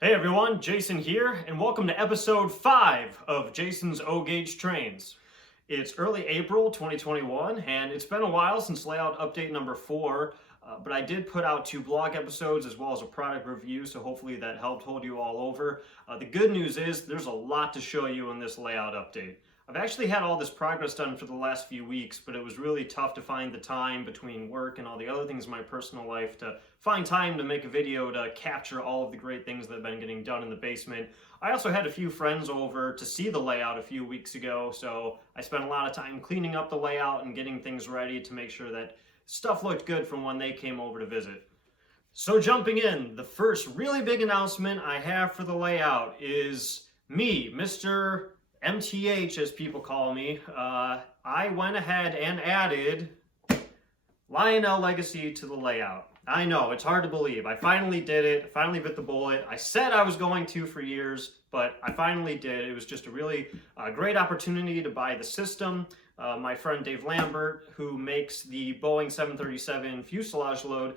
Hey everyone, Jason here, and welcome to episode 5 of Jason's O-Gauge Trains. It's early April 2021, and it's been a while since layout update number 4, but I did put out 2 blog episodes as well as a product review, so hopefully that helped hold you all over. The good news is there's a lot to show you in this layout update. I've actually had all this progress done for the last few weeks, but it was really tough to find the time between work and all the other things in my personal life to find time to make a video to capture all of the great things that have been getting done in the basement. I also had a few friends over to see the layout a few weeks ago, so I spent a lot of time cleaning up the layout and getting things ready to make sure that stuff looked good from when they came over to visit. So jumping in, the first really big announcement I have for the layout is me, Mr. MTH as people call me. I went ahead and added LIONEL Legacy to the layout. I know, it's hard to believe. I finally did it. I finally bit the bullet. I said I was going to for years, but I finally did. It was just a really great opportunity to buy the system. My friend Dave Lambert, who makes the Boeing 737 fuselage load,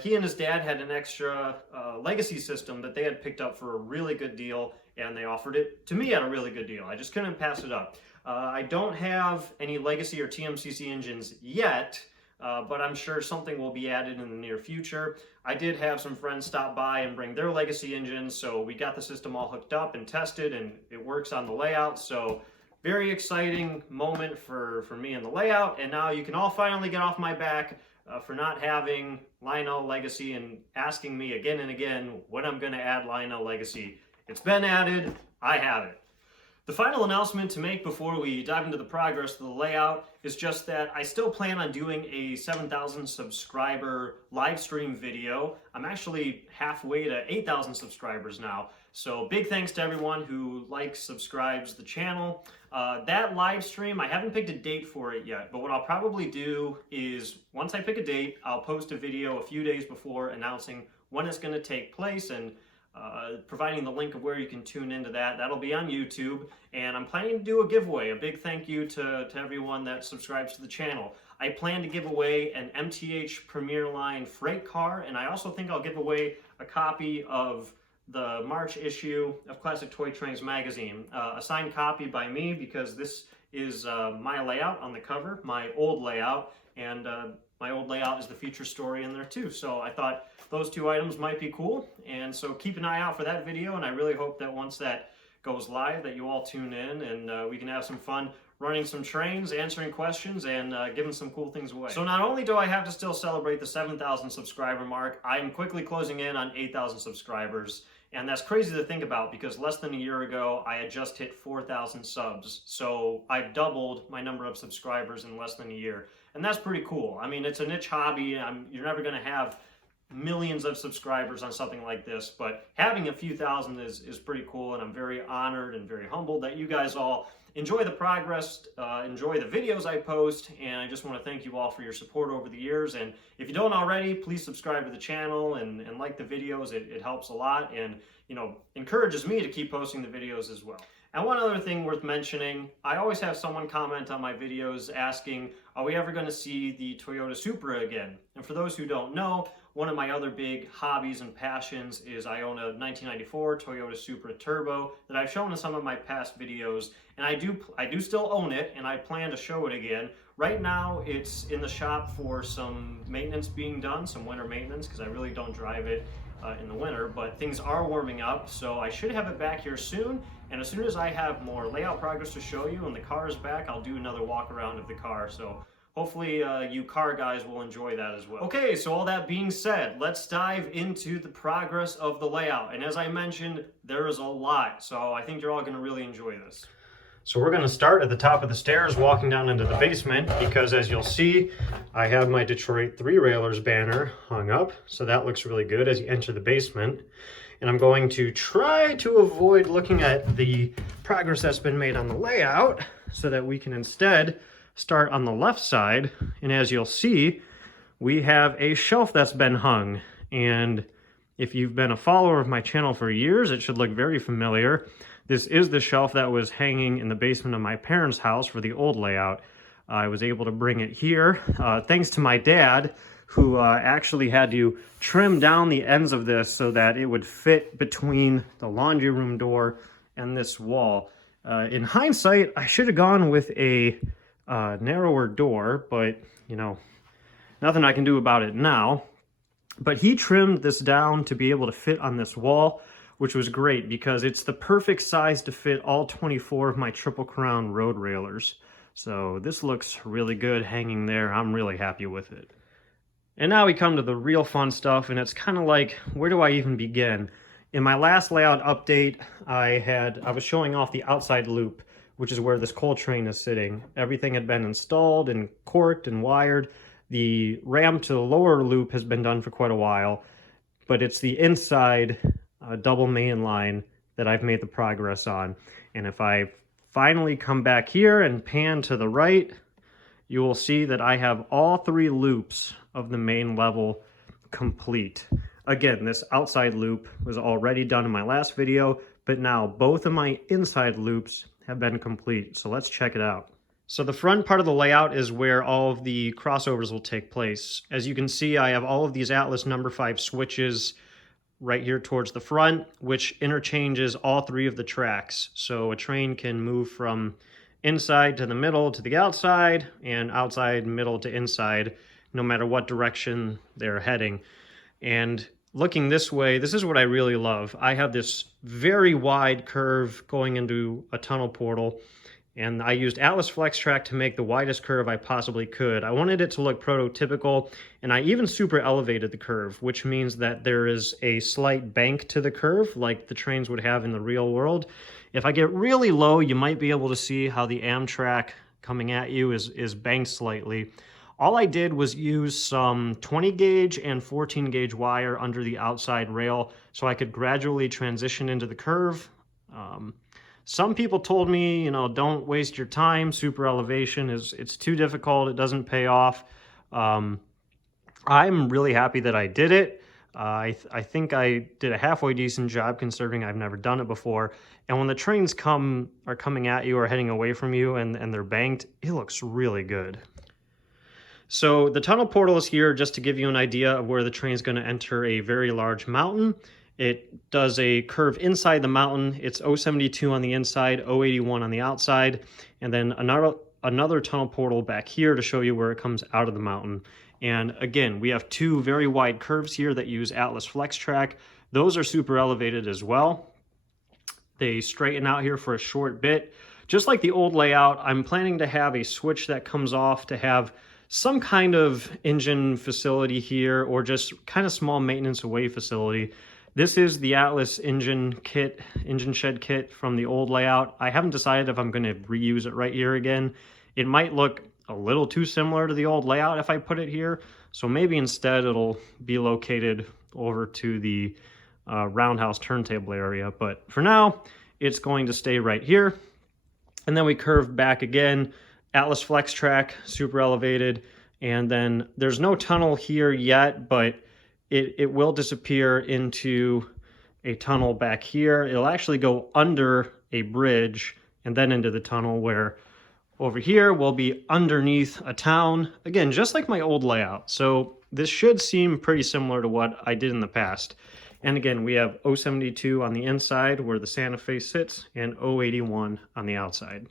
he and his dad had an extra legacy system that they had picked up for a really good deal, and they offered it to me at a really good deal. I just couldn't pass it up. I don't have any legacy or TMCC engines yet, but I'm sure something will be added in the near future. I did have some friends stop by and bring their legacy engines, so we got the system all hooked up and tested, and it works on the layout. So very exciting moment for me in the layout, and now you can all finally get off my back for not having LIONEL Legacy and asking me again and again when I'm going to add LIONEL Legacy. It's been added. I have it. The final announcement to make before we dive into the progress of the layout is just that I still plan on doing a 7,000 subscriber live stream video. I'm actually halfway to 8,000 subscribers now. So big thanks to everyone who likes, subscribes the channel. That live stream, I haven't picked a date for it yet, but what I'll probably do is once I pick a date, I'll post a video a few days before announcing when it's going to take place and providing the link of where you can tune into that. That'll be on YouTube, and I'm planning to do a giveaway. A big thank you to everyone that subscribes to the channel. I plan to give away an MTH Premier Line freight car, and I also think I'll give away a copy of the March issue of Classic Toy Trains magazine, a signed copy by me, because this is my layout on the cover, my old layout, and my old layout is the feature story in there too. So I thought those 2 items might be cool, and so keep an eye out for that video, and I really hope that once that goes live that you all tune in and we can have some fun running some trains, answering questions, and giving some cool things away. So not only do I have to still celebrate the 7,000 subscriber mark, I am quickly closing in on 8,000 subscribers. And that's crazy to think about because less than a year ago, I had just hit 4,000 subs. So I've doubled my number of subscribers in less than a year. And that's pretty cool. I mean, it's a niche hobby. You're never going to have millions of subscribers on something like this, but having a few thousand is pretty cool. And I'm very honored and very humbled that you guys all enjoy the progress, enjoy the videos I post, and I just want to thank you all for your support over the years. And if you don't already, please subscribe to the channel and like the videos. It helps a lot and, you know, encourages me to keep posting the videos as well. And one other thing worth mentioning, I always have someone comment on my videos asking, are we ever going to see the Toyota Supra again? And for those who don't know, one of my other big hobbies and passions is I own a 1994 Toyota Supra Turbo that I've shown in some of my past videos, and I do still own it, and I plan to show it again. Right now, it's in the shop for some maintenance being done, some winter maintenance, because I really don't drive it in the winter, but things are warming up, so I should have it back here soon. And as soon as I have more layout progress to show you and the car is back, I'll do another walk around of the car. So hopefully you car guys will enjoy that as well. Okay, so all that being said, let's dive into the progress of the layout. And as I mentioned, there is a lot, so I think you're all gonna really enjoy this. So we're gonna start at the top of the stairs, walking down into the basement, because as you'll see, I have my Detroit 3-Railers banner hung up. So that looks really good as you enter the basement. And I'm going to try to avoid looking at the progress that's been made on the layout so that we can instead start on the left side. And as you'll see, we have a shelf that's been hung. And if you've been a follower of my channel for years, it should look very familiar. This is the shelf that was hanging in the basement of my parents' house for the old layout. I was able to bring it here thanks to my dad, who actually had to trim down the ends of this so that it would fit between the laundry room door and this wall. In hindsight, I should have gone with a narrower door, but you know, nothing I can do about it now. But he trimmed this down to be able to fit on this wall, which was great because it's the perfect size to fit all 24 of my Triple Crown road railers. So this looks really good hanging there. I'm really happy with it. And now we come to the real fun stuff, and it's kind of like, where do I even begin? In my last layout update, I was showing off the outside loop, which is where this coal train is sitting. Everything had been installed and corked and wired. The ramp to the lower loop has been done for quite a while, but it's the inside double main line that I've made the progress on. And if I finally come back here and pan to the right, you will see that I have all 3 loops of the main level complete. Again, this outside loop was already done in my last video, but now both of my inside loops have been complete. So let's check it out. So the front part of the layout is where all of the crossovers will take place. As you can see, I have all of these Atlas number 5 switches right here towards the front, which interchanges all 3 of the tracks. So a train can move from inside to the middle to the outside, and outside, middle to inside, no matter what direction they're heading. And looking this way, this is what I really love. I have this very wide curve going into a tunnel portal, and I used Atlas Flex Track to make the widest curve I possibly could. I wanted it to look prototypical, and I even super elevated the curve, which means that there is a slight bank to the curve, like the trains would have in the real world. If I get really low, you might be able to see how the Amtrak coming at you is banked slightly. All I did was use some 20 gauge and 14 gauge wire under the outside rail so I could gradually transition into the curve. Some people told me, you know, don't waste your time. Super elevation it's too difficult. It doesn't pay off. I'm really happy that I did it. I think I did a halfway decent job considering I've never done it before. And when the trains are coming at you or heading away from you and they're banked, it looks really good. So the tunnel portal is here just to give you an idea of where the train is going to enter a very large mountain. It does a curve inside the mountain. It's 072 on the inside, 081 on the outside, and then another tunnel portal back here to show you where it comes out of the mountain. And again, we have 2 very wide curves here that use Atlas Flex Track. Those are super elevated as well. They straighten out here for a short bit. Just like the old layout, I'm planning to have a switch that comes off to have some kind of engine facility here, or just kind of small maintenance away facility. This is the Atlas engine shed kit from the old layout. I haven't decided if I'm going to reuse it right here again. It might look a little too similar to the old layout if I put it here, so maybe instead it'll be located over to the roundhouse turntable area. But for now, it's going to stay right here. And then we curve back again. Atlas Flex Track, super elevated, and then there's no tunnel here yet, but it will disappear into a tunnel back here. It'll actually go under a bridge and then into the tunnel, where over here will be underneath a town. Again, just like my old layout. So this should seem pretty similar to what I did in the past. And again, we have 072 on the inside where the Santa Fe sits, and 081 on the outside.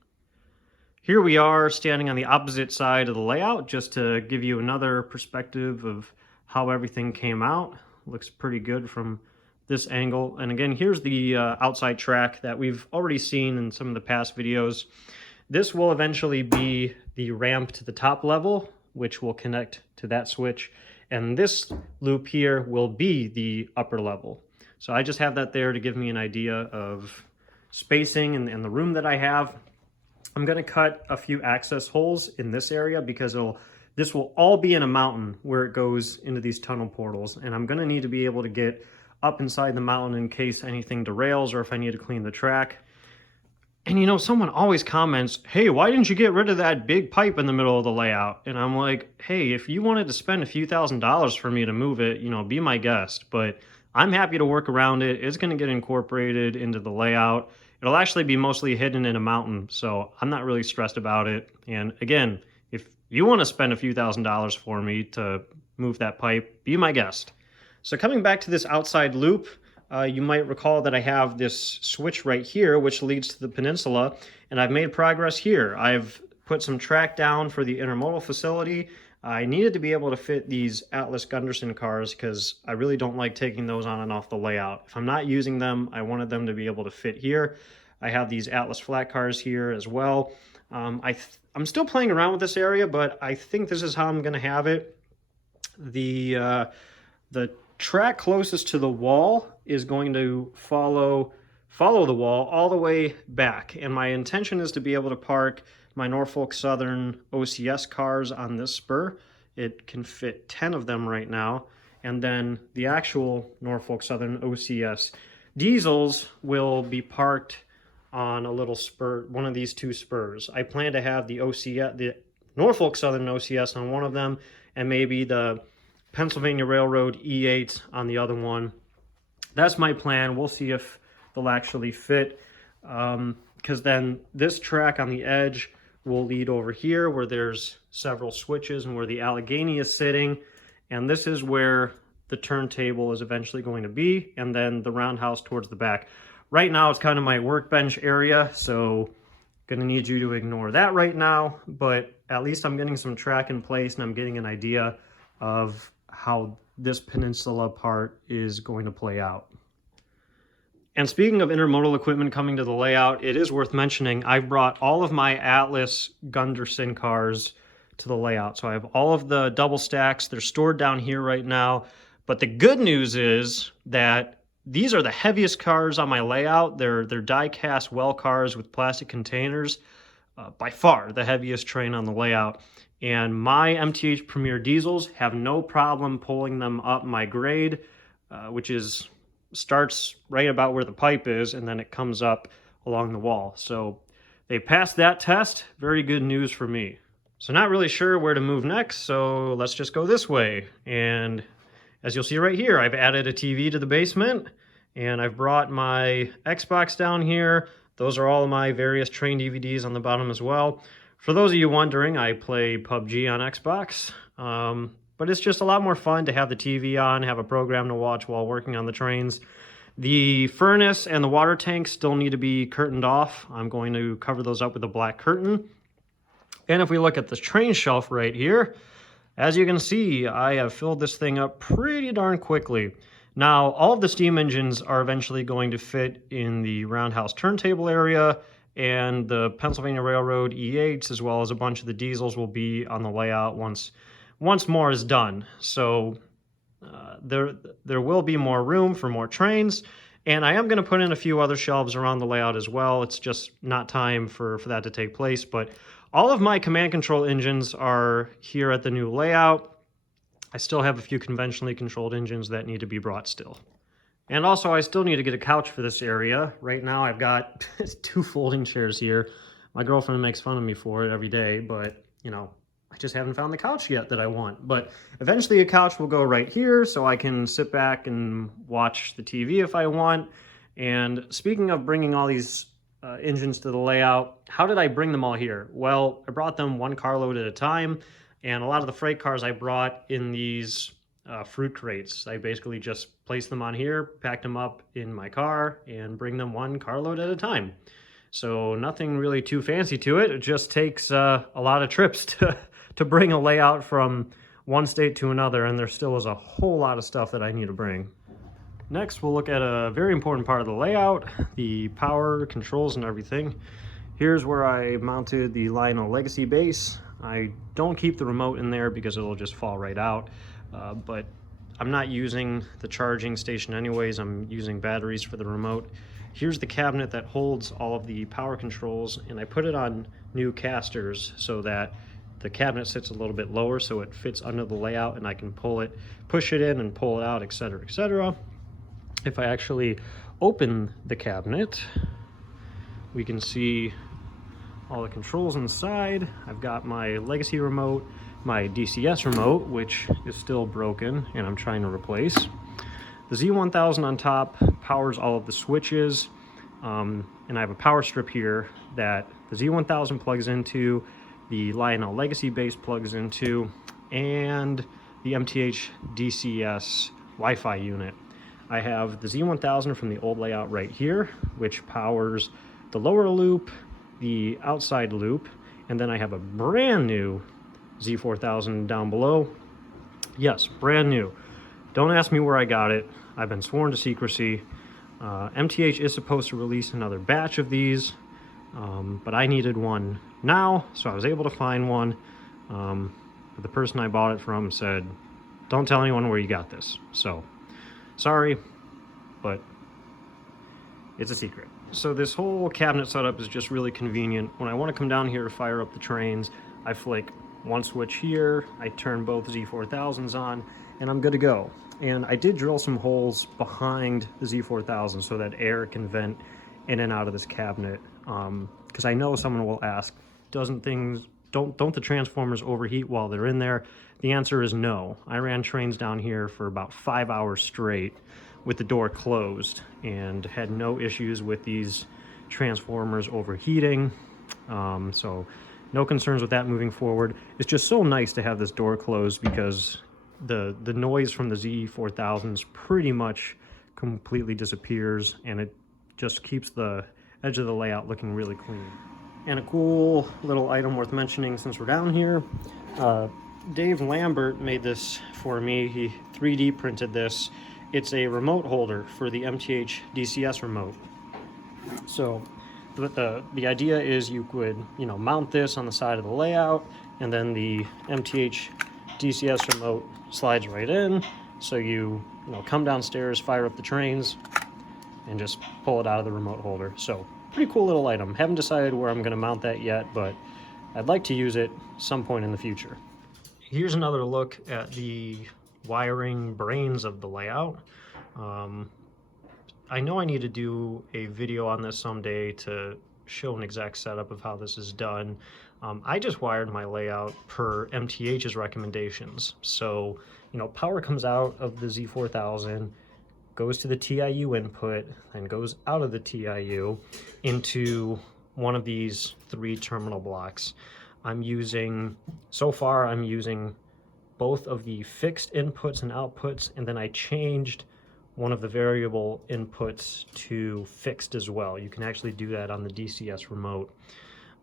Here we are standing on the opposite side of the layout, just to give you another perspective of how everything came out. Looks pretty good from this angle. And again, here's the outside track that we've already seen in some of the past videos. This will eventually be the ramp to the top level, which will connect to that switch. And this loop here will be the upper level. So I just have that there to give me an idea of spacing and the room that I have. I'm going to cut a few access holes in this area because this will all be in a mountain where it goes into these tunnel portals. And I'm going to need to be able to get up inside the mountain in case anything derails or if I need to clean the track. And you know, someone always comments, hey, why didn't you get rid of that big pipe in the middle of the layout? And I'm like, hey, if you wanted to spend a few $1,000s for me to move it, you know, be my guest. But I'm happy to work around it. It's going to get incorporated into the layout. It'll actually be mostly hidden in a mountain, so I'm not really stressed about it. And again, if you want to spend a few $1,000s for me to move that pipe. Be my guest. So coming back to this outside loop, you might recall that I have this switch right here, which leads to the Peninsula, and I've made progress here. I've put some track down for the intermodal facility. I needed to be able to fit these Atlas Gunderson cars because I really don't like taking those on and off the layout. If I'm not using them, I wanted them to be able to fit here. I have these Atlas flat cars here as well. I'm still playing around with this area, but I think this is how I'm going to have it. The track closest to the wall is going to follow the wall all the way back, and my intention is to be able to park my Norfolk Southern OCS cars on this spur. It can fit 10 of them right now, and then the actual Norfolk Southern OCS diesels will be parked on a little spur, one of these two spurs. I plan to have the Norfolk Southern OCS on one of them, and maybe the Pennsylvania Railroad E8 on the other one. That's my plan. We'll see if they'll actually fit, because then this track on the edge will lead over here where there's several switches and where the Allegheny is sitting, and this is where the turntable is eventually going to be, and then the roundhouse towards the back. Right now it's kind of my workbench area, so gonna need you to ignore that right now, but at least I'm getting some track in place and I'm getting an idea of how this Peninsula part is going to play out. And speaking of intermodal equipment coming to the layout, it is worth mentioning I've brought all of my Atlas Gunderson cars to the layout. So I have all of the double stacks. They're stored down here right now. But the good news is that these are the heaviest cars on my layout. They're die-cast well cars with plastic containers. By far the heaviest train on the layout. And my MTH Premier diesels have no problem pulling them up my grade, which starts right about where the pipe is, and then it comes up along the wall. So they passed that test. Very good news for me. So not really sure where to move next, so let's just go this way. And as you'll see right here, I've added a TV to the basement, and I've brought my Xbox down here. Those are all of my various train DVDs on the bottom as well. For those of you wondering, I play PUBG on Xbox, but it's just a lot more fun to have the TV on, have a program to watch while working on the trains. The furnace and the water tank still need to be curtained off. I'm going to cover those up with a black curtain. And if we look at the train shelf right here, as you can see, I have filled this thing up pretty darn quickly. Now, all of the steam engines are eventually going to fit in the roundhouse turntable area, and the Pennsylvania Railroad E8s, as well as a bunch of the diesels, will be on the layout once more is done. So there will be more room for more trains, and I am going to put in a few other shelves around the layout as well. It's just not time for that to take place, but all of my command control engines are here at the new layout. I still have a few conventionally controlled engines that need to be brought still. And also, I still need to get a couch for this area. Right now, I've got 2 folding chairs here. My girlfriend makes fun of me for it every day, but, you know, I just haven't found the couch yet that I want. But eventually, a couch will go right here, so I can sit back and watch the TV if I want. And speaking of bringing all these engines to the layout, how did I bring them all here? Well, I brought them one carload at a time, and a lot of the freight cars I brought in these fruit crates. I basically just placed them on here, packed them up in my car, and bring them one carload at a time. So nothing really too fancy to it. It just takes a lot of trips to bring a layout from one state to another, and there still is a whole lot of stuff that I need to bring. Next, we'll look at a very important part of the layout, the power controls and everything. Here's where I mounted the LIONEL Legacy base. I don't keep the remote in there because it'll just fall right out. But I'm not using the charging station anyways. I'm using batteries for the remote. Here's the cabinet that holds all of the power controls, and I put it on new casters so that the cabinet sits a little bit lower so it fits under the layout, and I can push it in and pull it out, etc., etc. If I actually open the cabinet, we can see all the controls inside. I've got my Legacy remote, my DCS remote, which is still broken and I'm trying to replace. The Z1000 on top powers all of the switches, and I have a power strip here that the Z1000 plugs into, the LIONEL Legacy base plugs into, and the MTH DCS Wi-Fi unit. I have the Z1000 from the old layout right here, which powers the lower loop, the outside loop, and then I have a brand new Z4000 down below. Yes, brand new. Don't ask me where I got it. I've been sworn to secrecy. MTH is supposed to release another batch of these, but I needed one now, so I was able to find one. But the person I bought it from said, don't tell anyone where you got this. So, sorry, but it's a secret. So this whole cabinet setup is just really convenient. When I want to come down here to fire up the trains, I flick one switch here, I turn both Z4000s on, and I'm good to go. And I did drill some holes behind the Z4000 so that air can vent in and out of this cabinet. Because I know someone will ask, don't the transformers overheat while they're in there? The answer is no. I ran trains down here for about 5 hours straight with the door closed and had no issues with these transformers overheating. So no concerns with that moving forward. It's just so nice to have this door closed because the noise from the Z4000s pretty much completely disappears, and it just keeps the edge of the layout looking really clean. And a cool little item worth mentioning since we're down here, Dave Lambert made this for me. He 3D printed this. It's a remote holder for the MTH DCS remote. So the idea is you could, mount this on the side of the layout, and then the MTH DCS remote slides right in. So you come downstairs, fire up the trains, and just pull it out of the remote holder. So pretty cool little item. Haven't decided where I'm going to mount that yet, but I'd like to use it some point in the future. Here's another look at the wiring brains of the layout. I know I need to do a video on this someday to show an exact setup of how this is done. I just wired my layout per MTH's recommendations. So, power comes out of the Z4000, goes to the TIU input, and goes out of the TIU into one of these 3 terminal blocks. So far I'm using both of the fixed inputs and outputs, and then I changed one of the variable inputs to fixed as well. You can actually do that on the DCS remote.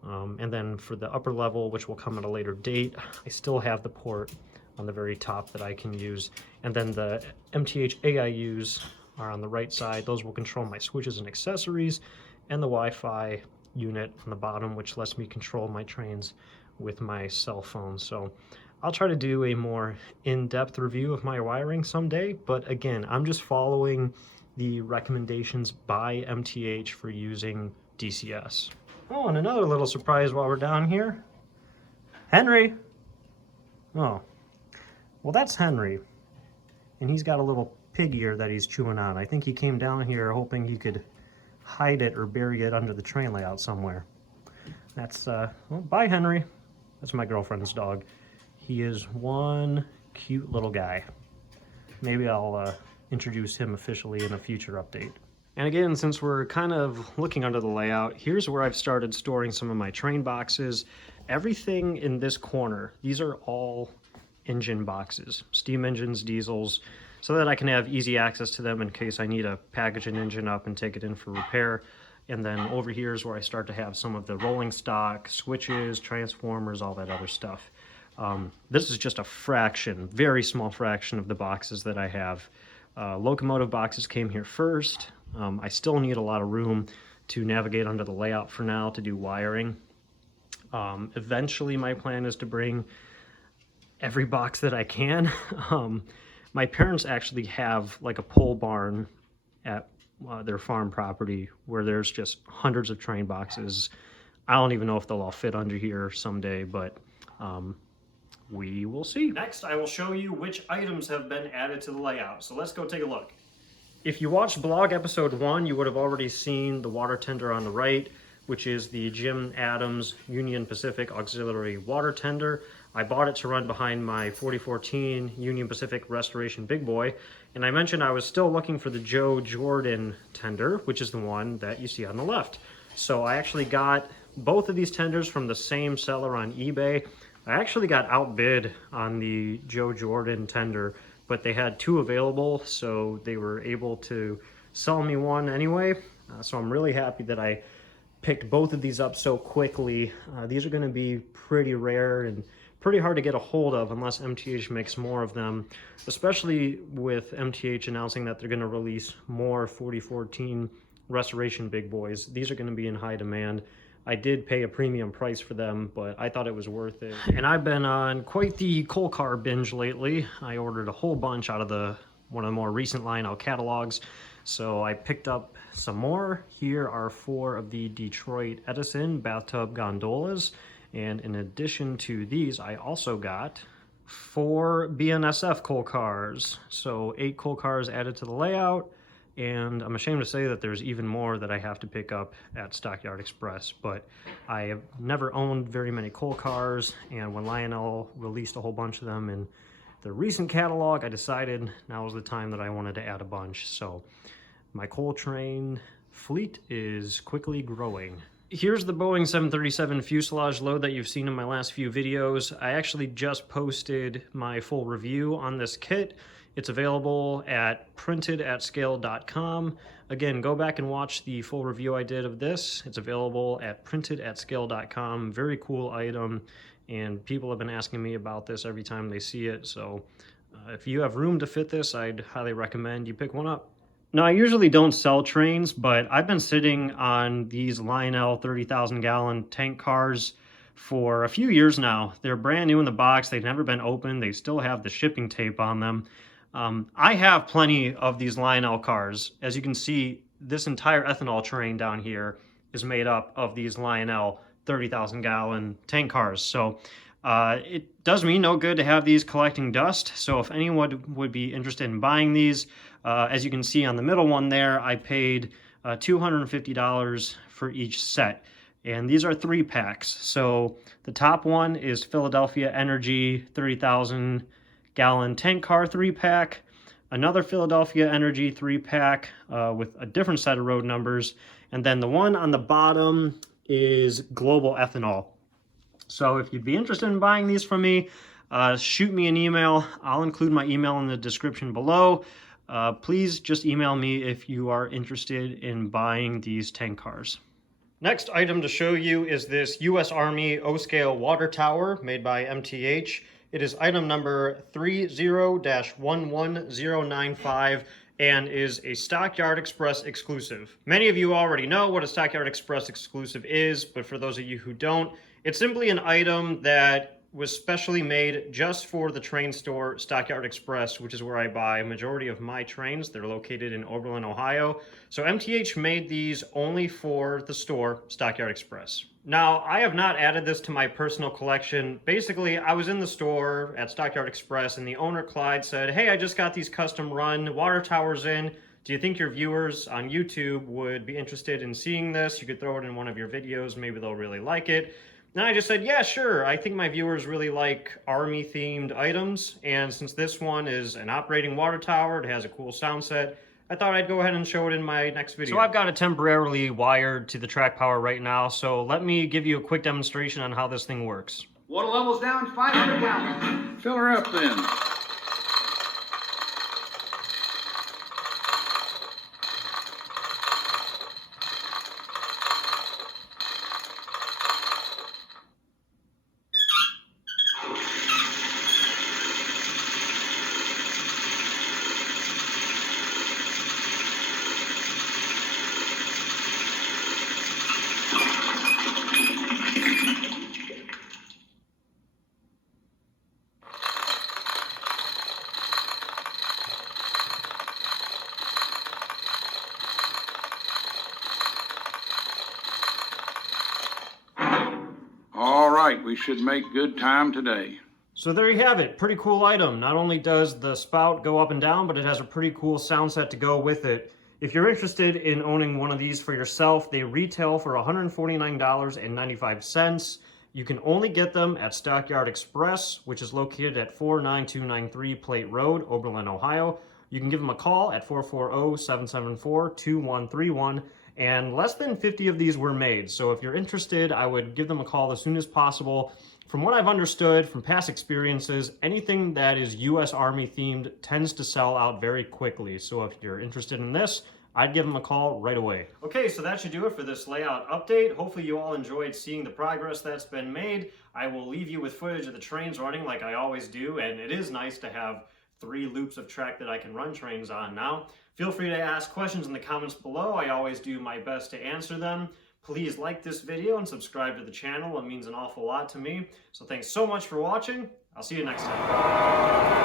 And then for the upper level, which will come at a later date, I still have the port on the very top that I can use. And then the MTH AIUs are on the right side. Those will control my switches and accessories, and the Wi-Fi unit on the bottom, which lets me control my trains with my cell phone. So I'll try to do a more in-depth review of my wiring someday, but again, I'm just following the recommendations by MTH for using DCS. Oh, and another little surprise while we're down here. Henry! Oh, well that's Henry. And he's got a little pig ear that he's chewing on. I think he came down here hoping he could hide it or bury it under the train layout somewhere. That's, well, bye Henry. That's my girlfriend's dog. He is one cute little guy. Maybe I'll introduce him officially in a future update. And again, since we're kind of looking under the layout, here's where I've started storing some of my train boxes. Everything in this corner, these are all engine boxes, steam engines, diesels, so that I can have easy access to them in case I need to package an engine up and take it in for repair. And then over here is where I start to have some of the rolling stock, switches, transformers, all that other stuff. This is just a fraction, very small fraction of the boxes that I have. Locomotive boxes came here first. I still need a lot of room to navigate under the layout for now to do wiring. Eventually my plan is to bring every box that I can. My parents actually have like a pole barn at their farm property where there's just hundreds of train boxes. I don't even know if they'll all fit under here someday, but we will see. Next, I will show you which items have been added to the layout. So let's go take a look. If you watched blog episode 1, you would have already seen the water tender on the right, which is the Jim Adams Union Pacific Auxiliary Water Tender. I bought it to run behind my 4014 Union Pacific Restoration Big Boy, and I mentioned I was still looking for the Joe Jordan tender, which is the one that you see on the left. So I actually got both of these tenders from the same seller on eBay. I actually got outbid on the Joe Jordan tender, but they had two available, so they were able to sell me one anyway. So I'm really happy that I picked both of these up so quickly. These are going to be pretty rare and pretty hard to get a hold of unless MTH makes more of them, especially with MTH announcing that they're going to release more 4014 restoration big boys. These are going to be in high demand. I did pay a premium price for them, but I thought it was worth it. And I've been on quite the coal car binge lately. I ordered a whole bunch out of one of the more recent LIONEL catalogs. So I picked up some more. Here are 4 of the Detroit Edison bathtub gondolas. And in addition to these, I also got 4 BNSF coal cars. So 8 coal cars added to the layout. And I'm ashamed to say that there's even more that I have to pick up at Stockyard Express, but I have never owned very many coal cars, and when LIONEL released a whole bunch of them in the recent catalog, I decided now was the time that I wanted to add a bunch. So my coal train fleet is quickly growing. Here's the Boeing 737 fuselage load that you've seen in my last few videos. I actually just posted my full review on this kit. It's available at printedatscale.com. Again, go back and watch the full review I did of this. It's available at printedatscale.com. Very cool item, and people have been asking me about this every time they see it. So if you have room to fit this, I'd highly recommend you pick one up. Now, I usually don't sell trains, but I've been sitting on these LIONEL 30,000 gallon tank cars for a few years now. They're brand new in the box. They've never been opened. They still have the shipping tape on them. I have plenty of these LIONEL cars. As you can see, this entire ethanol train down here is made up of these LIONEL 30,000 gallon tank cars. So it does me no good to have these collecting dust. So if anyone would be interested in buying these, as you can see on the middle one there, I paid $250 for each set. And these are 3 packs. So the top one is Philadelphia Energy 30,000 gallon tank car 3-pack, another Philadelphia Energy 3-pack with a different set of road numbers, and then the one on the bottom is Global Ethanol. So if you'd be interested in buying these from me, shoot me an email. I'll include my email in the description below. Please just email me if you are interested in buying these tank cars. Next item to show you is this U.S. Army O-scale water tower made by MTH. It is item number 30-11095 and is a Stockyard Express exclusive. Many of you already know what a Stockyard Express exclusive is, but for those of you who don't, it's simply an item that was specially made just for the train store Stockyard Express, which is where I buy a majority of my trains. They're located in Oberlin, Ohio. So MTH made these only for the store Stockyard Express. Now, I have not added this to my personal collection. Basically, I was in the store at Stockyard Express and the owner, Clyde, said, "Hey, I just got these custom run water towers in. Do you think your viewers on YouTube would be interested in seeing this? You could throw it in one of your videos. Maybe they'll really like it." And I just said, yeah, sure. I think my viewers really like Army-themed items. And since this one is an operating water tower, it has a cool sound set, I thought I'd go ahead and show it in my next video. So I've got it temporarily wired to the track power right now. So let me give you a quick demonstration on how this thing works. Water level's down 500 gallons. Fill her up then. All right, we should make good time today. So there you have it, pretty cool item. Not only does the spout go up and down, but it has a pretty cool sound set to go with it. If you're interested in owning one of these for yourself, they retail for $149.95. You can only get them at Stockyard Express, which is located at 49293 Plate Road, Oberlin, Ohio. You can give them a call at 440-774-2131. and less than 50 of these were made. So if you're interested, I would give them a call as soon as possible. From what I've understood from past experiences, anything that is US Army themed tends to sell out very quickly. So if you're interested in this, I'd give them a call right away. Okay, so that should do it for this layout update. Hopefully you all enjoyed seeing the progress that's been made. I will leave you with footage of the trains running like I always do, and it is nice to have 3 loops of track that I can run trains on now. Feel free to ask questions in the comments below. I always do my best to answer them. Please like this video and subscribe to the channel. It means an awful lot to me. So thanks so much for watching. I'll see you next time.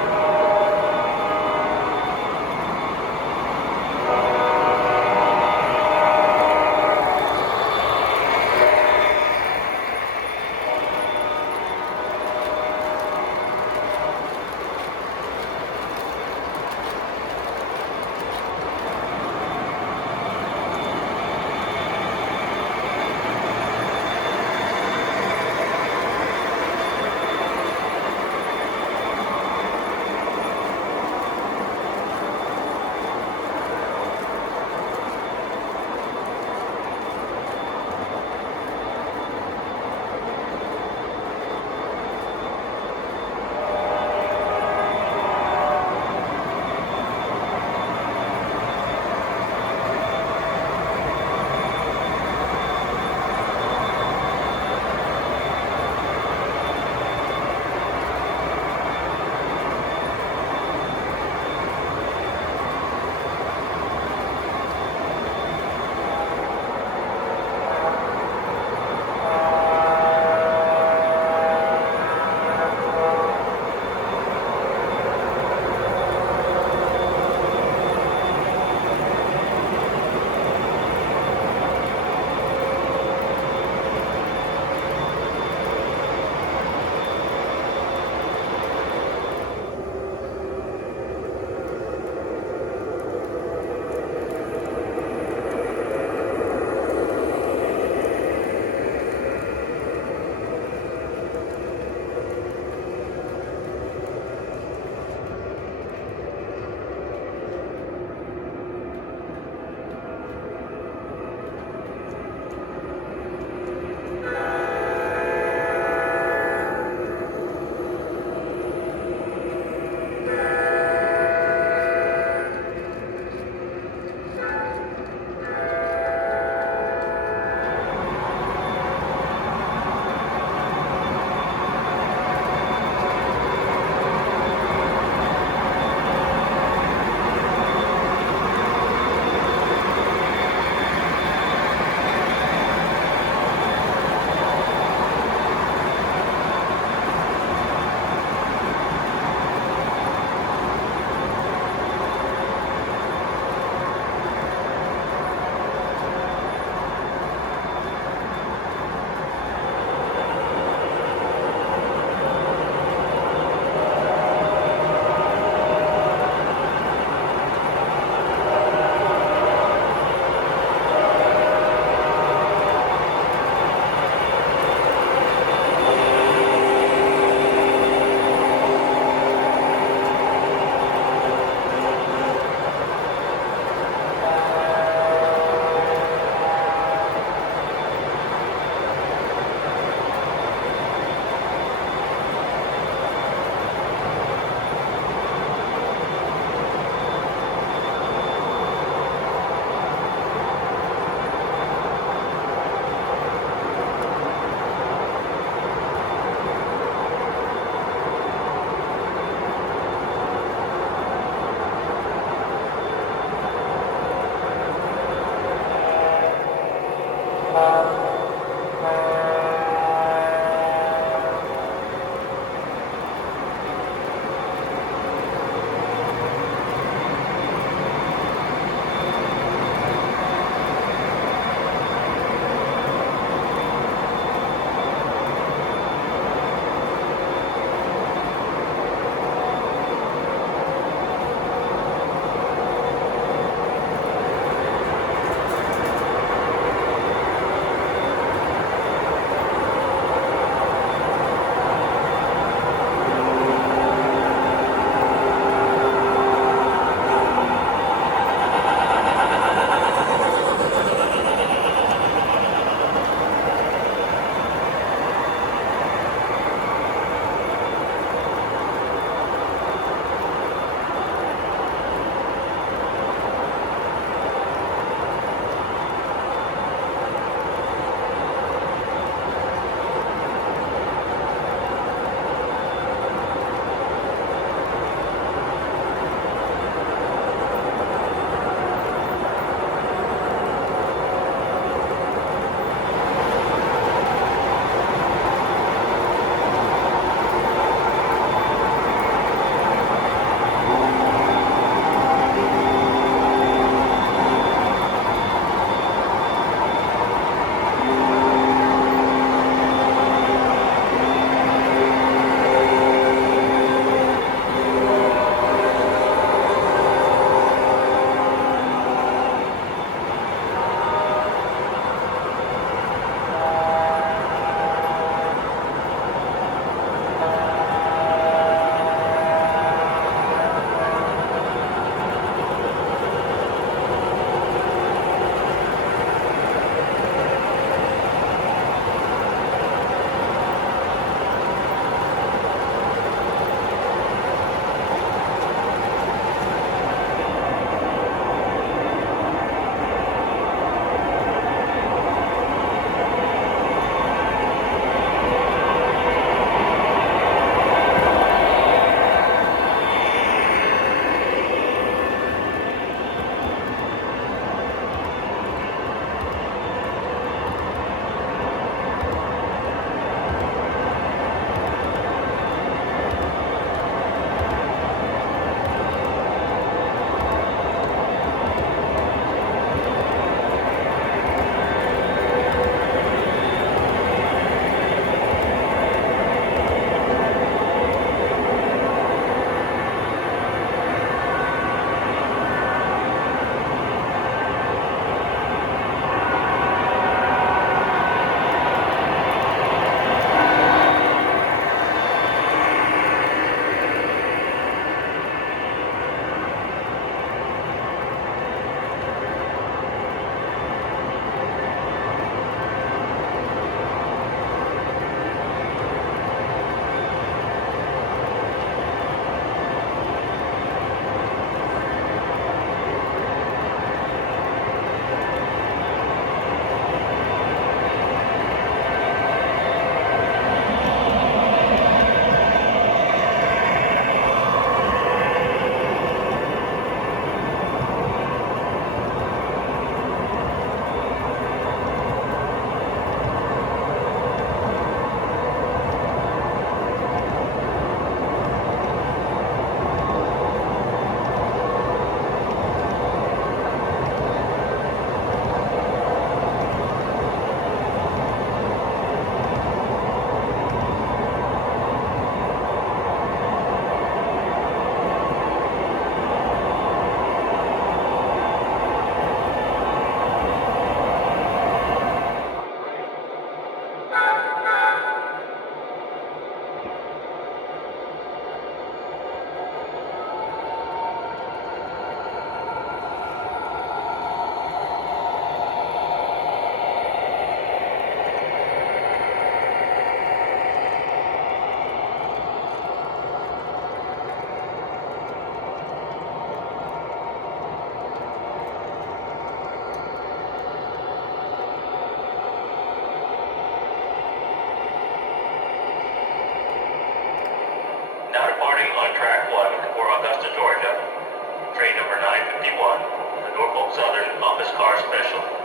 on track 1 for Augusta, Georgia. Train number 951, the Norfolk Southern Office Car Special.